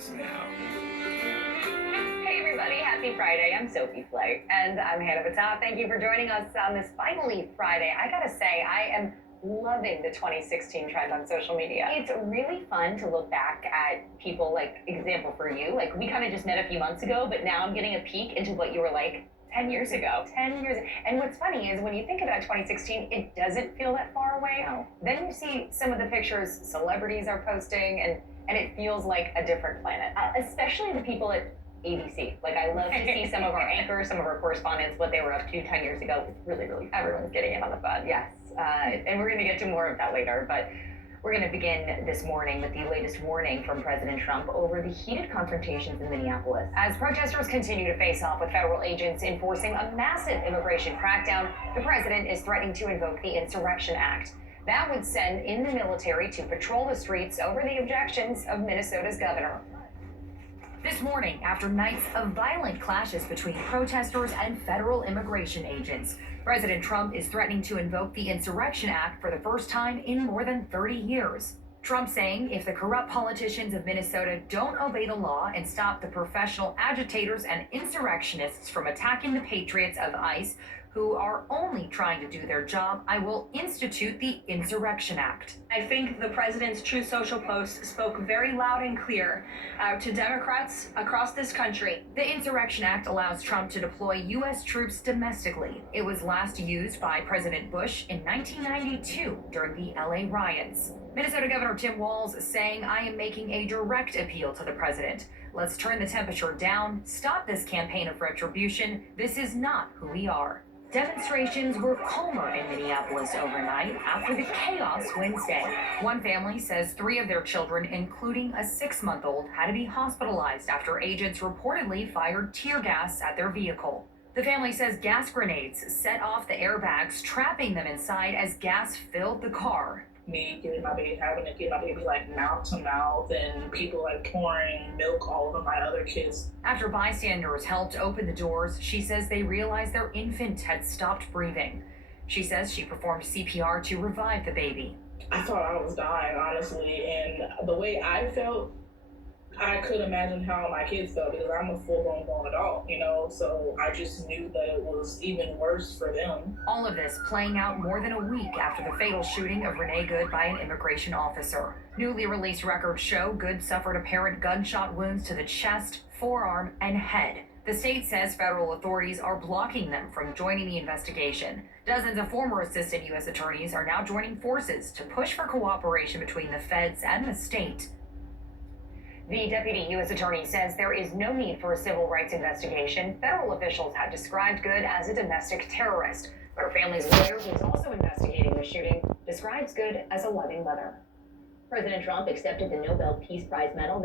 Hey everybody, happy Friday. I'm Sophie Flay, and I'm Hannah Battah. Thank you for joining us on this finally Friday. I gotta say, I am loving the 2016 trend on social media. It's really fun to look back at people, like, example for you, like we kind of just met a few months ago, but now I'm getting a peek into what you were like 10 years ago. 10 years. And what's funny is when you think about 2016, it doesn't feel that far away. No. Then you see some of the pictures celebrities are posting, and it feels like a different planet, especially the people at ABC. Like, I love to see some of our anchors, some of our correspondents, what they were up to 10 years ago. It's really, really, everyone's getting in on the fun. Yes. And we're going to get to more of that later, but we're going to begin this morning with the latest warning from President Trump over the heated confrontations in Minneapolis. As protesters continue to face off with federal agents enforcing a massive immigration crackdown, the president is threatening to invoke the Insurrection Act. That would send in the military to patrol the streets over the objections of Minnesota's governor. This morning, after nights of violent clashes between protesters and federal immigration agents, President Trump is threatening to invoke the Insurrection Act for the first time in more than 30 years. Trump saying if the corrupt politicians of Minnesota don't obey the law and stop the professional agitators and insurrectionists from attacking the patriots of ICE, who are only trying to do their job, I will institute the Insurrection Act. I think the president's Truth Social post spoke very loud and clear to Democrats across this country. The Insurrection Act allows Trump to deploy U.S. troops domestically. It was last used by President Bush in 1992 during the LA riots. Minnesota Governor Tim Walz saying, I am making a direct appeal to the president. Let's turn the temperature down, stop this campaign of retribution. This is not who we are. Demonstrations were calmer in Minneapolis overnight after the chaos Wednesday. One family says 3 of their children, including a 6-month-old, had to be hospitalized after agents reportedly fired tear gas at their vehicle. The family says gas grenades set off the airbags, trapping them inside as gas filled the car. Me having to get my baby like mouth to mouth, and people like pouring milk all over my other kids. After bystanders helped open the doors, she says they realized their infant had stopped breathing. She says she performed CPR to revive the baby. I thought I was dying, honestly, and the way I felt, I could imagine how my kids felt, because I'm a full-blown grown adult, so I just knew that it was even worse for them. All of this playing out more than a week after the fatal shooting of Renee Good by an immigration officer. Newly released records show Good suffered apparent gunshot wounds to the chest, forearm, and head. The state says federal authorities are blocking them from joining the investigation. Dozens of former assistant U.S. attorneys are now joining forces to push for cooperation between the feds and the state. The deputy U.S. attorney says there is no need for a civil rights investigation. Federal officials have described Good as a domestic terrorist, but her family's lawyer, who's also investigating the shooting, describes Good as a loving mother. President Trump accepted the Nobel Peace Prize medal